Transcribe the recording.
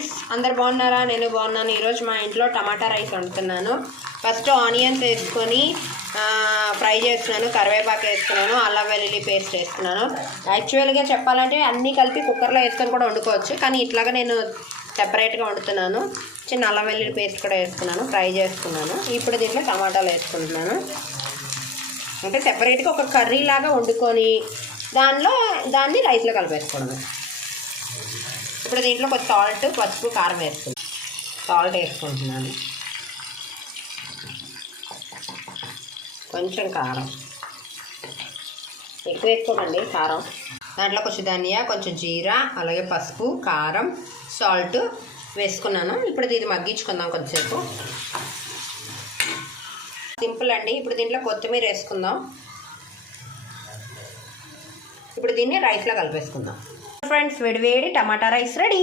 Friends, అందరు బాగున్నారా? నేను బాగున్నాను. ఈరోజు మా ఇంట్లో టమాటా రైస్ వండుతున్నాను. ఫస్ట్ ఆనియన్స్ వేసుకొని ఫ్రై చేస్తున్నాను, కరివేపాకు వేస్తున్నాను, అల్లం వెల్లుల్లి పేస్ట్ వేస్తున్నాను. యాక్చువల్గా చెప్పాలంటే అన్నీ కలిపి కుక్కర్లో వేసుకొని కూడా వండుకోవచ్చు, కానీ ఇట్లాగా నేను సెపరేట్గా వండుతున్నాను. చిన్న అల్లం వెల్లుల్లి పేస్ట్ కూడా వేసుకున్నాను, ఫ్రై చేసుకున్నాను. ఇప్పుడు దీంట్లో టమాటాలు వేసుకుంటున్నాను. అంటే సెపరేట్గా ఒక కర్రీ లాగా వండుకొని దాన్ని రైస్లో కలిపేసుకోవడమే. ఇప్పుడు దీంట్లో కొంచెం సాల్ట్, పసుపు, కారం వేసుకుంటాను. సాల్ట్ వేసుకుంటున్నాను, కొంచెం కారం, ఎక్కువ వేసుకోకండి కారం. దాంట్లో కొంచెం ధనియా, కొంచెం జీరా, అలాగే పసుపు, కారం, సాల్ట్ వేసుకున్నాను. ఇప్పుడు ఇది మగ్గించుకుందాం కొంచెంసేపు. సింపుల్ అండి. ఇప్పుడు దీంట్లో కొత్తిమీర వేసుకుందాం. ఇప్పుడు దీన్ని రైస్లో కలిపేసుకుందాం. ఫ్రెండ్స్, వేడి వేడి టమాటా రైస్ రెడీ.